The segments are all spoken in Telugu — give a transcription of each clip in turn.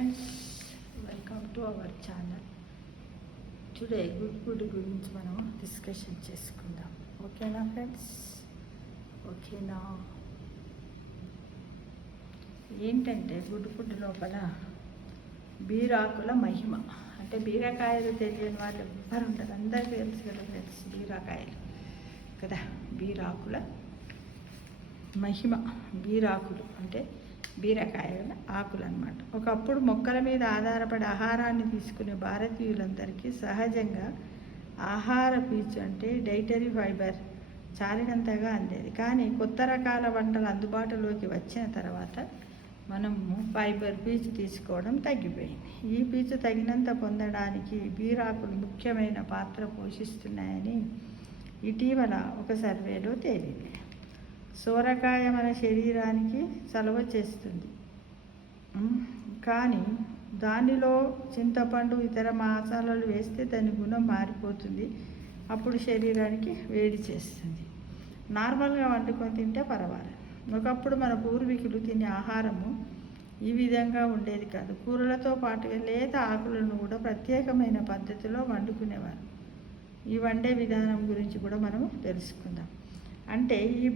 Friends, welcome to our channel. Today good గురించి మనం డిస్కషన్ చేసుకుందాం. ఓకేనా ఫ్రెండ్స్? ఓకేనా? ఏంటంటే గుడ్ లోపల బీరాకుల మహిమ. అంటే బీరకాయలు తెలియని వాళ్ళు ఎవ్వరు ఉంటారు, అందరికీ తెలుసు కదా ఫ్రెండ్స్, బీరకాయలు కదా. బీరాకుల మహిమ. బీరాకులు అంటే బీరకాయల ఆకులు అన్నమాట. ఒకప్పుడు మొక్కల మీద ఆధారపడి ఆహారాన్ని తీసుకునే భారతీయులందరికీ సహజంగా ఆహార పీచు అంటే డైటరీ ఫైబర్ చాలినంతగా అందేది. కానీ కొత్త రకాల వంటలు అందుబాటులోకి వచ్చిన తర్వాత మనము ఫైబర్ పీచు తీసుకోవడం తగ్గిపోయింది. ఈ పీచు తగినంత పొందడానికి బీరాకులు ముఖ్యమైన పాత్ర పోషిస్తున్నాయని ఇటీవల ఒక సర్వేలో తేలింది. సోరకాయ మన శరీరానికి చలవ చేస్తుంది, కానీ దానిలో చింతపండు ఇతర మసాలాలు వేస్తే దాని గుణం మారిపోతుంది. అప్పుడు శరీరానికి వేడి చేస్తుంది. నార్మల్గా వండుకొని తింటే పర్వాలేదు. ఒకప్పుడు మన పూర్వీకులు తినే ఆహారము ఈ విధంగా ఉండేది కాదు. కూరలతో పాటుగా లేత ఆకులను కూడా ప్రత్యేకమైన పద్ధతిలో వండుకునేవారు. ఈ వండే విధానం గురించి కూడా మనము తెలుసుకుందాం. అంటే ఈ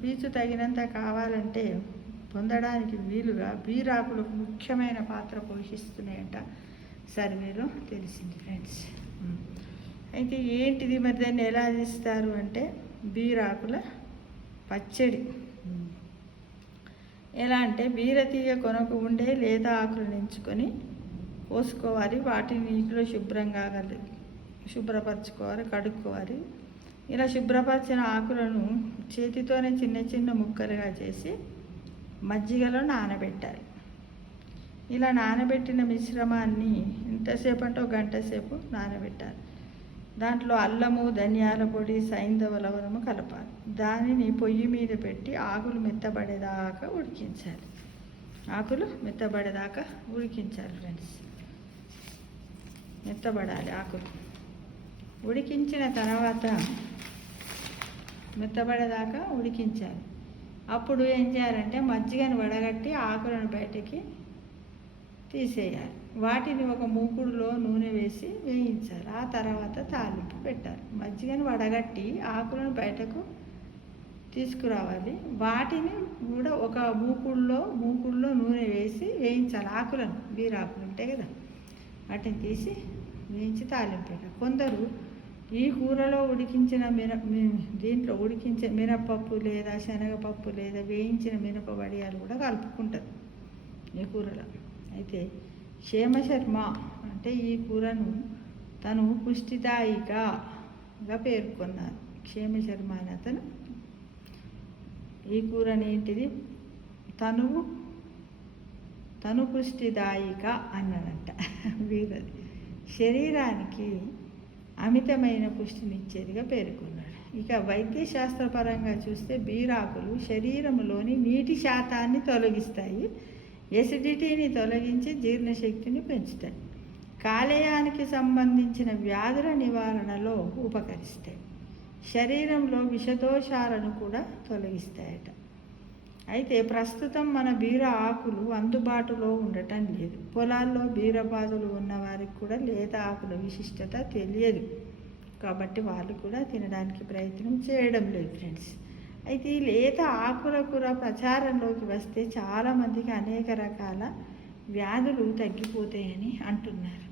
పీచు తగినంత కావాలంటే పొందడానికి వీలుగా బీరాకులకు ముఖ్యమైన పాత్ర పోషిస్తున్నాయంట సర్వేలో తెలిసింది ఫ్రెండ్స్. అయితే ఏంటిది మరి, దాన్ని ఎలా తీస్తారు అంటే బీరాకుల పచ్చడి. ఎలా అంటే బీరతీగ కొనకు ఉండే లేత ఆకులను ఎంచుకొని పోసుకోవాలి. వాటిని నీటిలో శుభ్రపరచుకోవాలి, కడుక్కోవాలి. ఇలా శుభ్రపరిచిన ఆకులను చేతితోనే చిన్న చిన్న ముక్కలుగా చేసి మజ్జిగలో నానబెట్టాలి. ఇలా నానబెట్టిన మిశ్రమాన్ని ఎంతసేపు అంటే ఒక గంట సేపు నానబెట్టాలి. దాంట్లో అల్లము, ధనియాల పొడి, సైంధవ లవణము కలపాలి. దానిని పొయ్యి మీద పెట్టి ఆకులు మెత్తబడేదాకా ఉడికించాలి. ఆకులు మెత్తబడేదాకా ఉడికించాలి ఫ్రెండ్స్. మెత్తబడాలి ఆకులు. ఉడికించిన తర్వాత మెత్తబడేదాకా ఉడికించాలి. అప్పుడు ఏం చేయాలంటే మజ్జిగను వడగట్టి ఆకులను బయటికి తీసేయాలి. వాటిని ఒక మూకుడులో నూనె వేసి వేయించాలి. ఆ తర్వాత తాలింపు పెట్టాలి. మజ్జిగను వడగట్టి ఆకులను బయటకు తీసుకురావాలి. వాటిని కూడా ఒక మూకుడులో నూనె వేసి వేయించాలి. ఆకులను, బీరాకులు ఉంటాయి కదా, వాటిని తీసి వేయించి తాలింపు పెట్టాలి. కొందరు ఈ కూరలో దీంట్లో ఉడికించిన మినపప్పు లేదా శనగపప్పు లేదా వేయించిన మినప వడియాలు కూడా కలుపుకుంటారు ఈ కూరలో. అయితే క్షేమశర్మ అంటే ఈ కూరను తను పుష్టిదాయికగా పేర్కొన్నారు. క్షేమశర్మ అని అతను ఈ కూరని ఏంటిది తను పుష్టిదాయిక అన్నాడంట. వీరది శరీరానికి అమితమైన పుష్టినిచ్చేదిగా పేర్కొన్నాడు. ఇక వైద్యశాస్త్రపరంగా చూస్తే బీరాకులు శరీరంలోని నీటి శాతాన్ని తొలగిస్తాయి, ఎసిడిటీని తొలగించి జీర్ణశక్తిని పెంచుతాయి, కాలేయానికి సంబంధించిన వ్యాధుల నివారణలో ఉపకరిస్తాయి, శరీరంలో విషదోషాలను కూడా తొలగిస్తాయట. అయితే ప్రస్తుతం మన బీర ఆకులు అందుబాటులో ఉండటం లేదు. పొలాల్లో బీరపాదులు ఉన్న వారికి కూడా లేత ఆకుల విశిష్టత తెలియదు, కాబట్టి వాళ్ళు కూడా తినడానికి ప్రయత్నం చేయడం లేదు ఫ్రెండ్స్. అయితే ఈ లేత ఆకుల కూర ప్రచారంలోకి వస్తే చాలామందికి అనేక రకాల వ్యాధులు తగ్గిపోతాయని అంటున్నారు.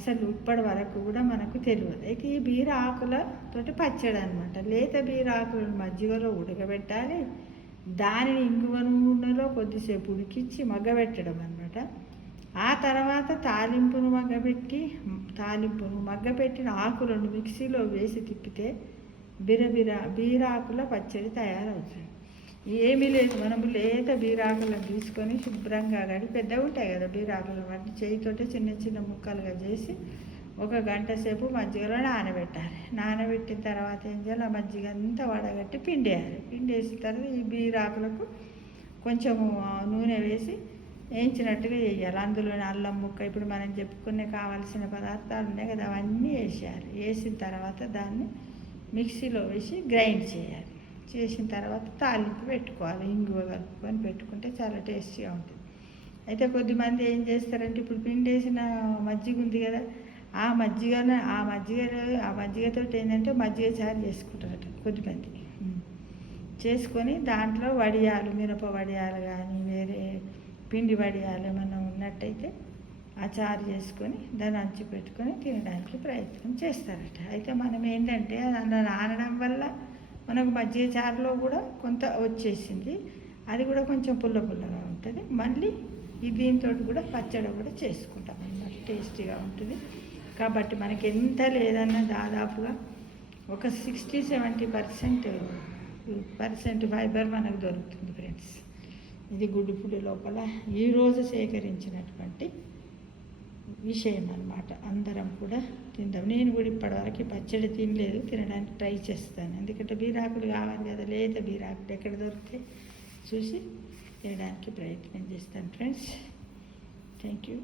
అసలు ఇప్పటి వరకు కూడా మనకు తెలియదు. అయితే ఈ బీర ఆకులతోటి పచ్చడి అనమాట. లేత బీర ఆకులను మజ్జిగలో ఉడకబెట్టాలి. దానిని ఇంగువ నూనెలో కొద్దిసేపు ఉడికించి మగ్గబెట్టడం అన్నమాట. ఆ తర్వాత తాలింపును మగ్గబెట్టిన ఆకులను మిక్సీలో వేసి తిప్పితే బీరాకుల పచ్చడి తయారవుతుంది. ఏమీ లేదు, మనము లేత బీరాకులను తీసుకొని శుభ్రంగా పెద్దగా ఉంటాయి కదా బీరాకులు, వాటిని చేయితోటి చిన్న చిన్న ముక్కలుగా చేసి ఒక గంట సేపు మజ్జిగలో నానబెట్టాలి. నానబెట్టిన తర్వాత ఏం చేయాలి, ఆ మజ్జిగ అంతా వడగట్టి పిండేయాలి. పిండేసిన తర్వాత ఈ బీరాకులకు కొంచెము నూనె వేసి వేయించినట్టుగా చేయాలి. అందులోని అల్లం ముక్క, ఇప్పుడు మనం చెప్పుకునే కావాల్సిన పదార్థాలు ఉన్నాయి కదా, అవన్నీ వేసేయాలి. వేసిన తర్వాత దాన్ని మిక్సీలో వేసి గ్రైండ్ చేయాలి. చేసిన తర్వాత తాలింపు పెట్టుకోవాలి. ఇంగువ కలుపుకొని పెట్టుకుంటే చాలా టేస్టీగా ఉంటుంది. అయితే కొద్దిమంది ఏం చేస్తారంటే ఇప్పుడు పిండి వేసిన మజ్జిగ ఉంది కదా, ఆ మజ్జిగతో ఏంటంటే మజ్జిగ చారు చేసుకుంటారట కొద్దిమంది. చేసుకొని దాంట్లో వడియాలు, మిరప వడియాలు కానీ వేరే పిండి వడియాలు ఏమైనా ఉన్నట్టయితే ఆ చారు చేసుకొని దాన్ని అంచి పెట్టుకొని తినడానికి ప్రయత్నం చేస్తారట. అయితే మనం ఏంటంటే అందులో నానడం వల్ల మనకు మజ్జిగ చారులో కూడా కొంత వచ్చేసింది, అది కూడా కొంచెం పుల్ల పుల్లగా ఉంటుంది. మళ్ళీ దీంతో కూడా పచ్చడి కూడా చేసుకుంటాం అన్నమాట, టేస్టీగా ఉంటుంది. కాబట్టి మనకి ఎంత లేదన్నా దాదాపుగా ఒక 60-70% ఫైబర్ మనకు దొరుకుతుంది ఫ్రెండ్స్. ఇది గుడ్డుపుడి లోపల ఈరోజు సేకరించినటువంటి విషయం అన్నమాట. అందరం కూడా తిందాం. నేను కూడా ఇప్పటివరకు పచ్చడి తినలేదు, తినడానికి ట్రై చేస్తాను. ఎందుకంటే బీరాకులు కావాలి కదా, లేత బీరాకులు ఎక్కడ దొరికితే చూసి తినడానికి ప్రయత్నం చేస్తాను ఫ్రెండ్స్. Thank you.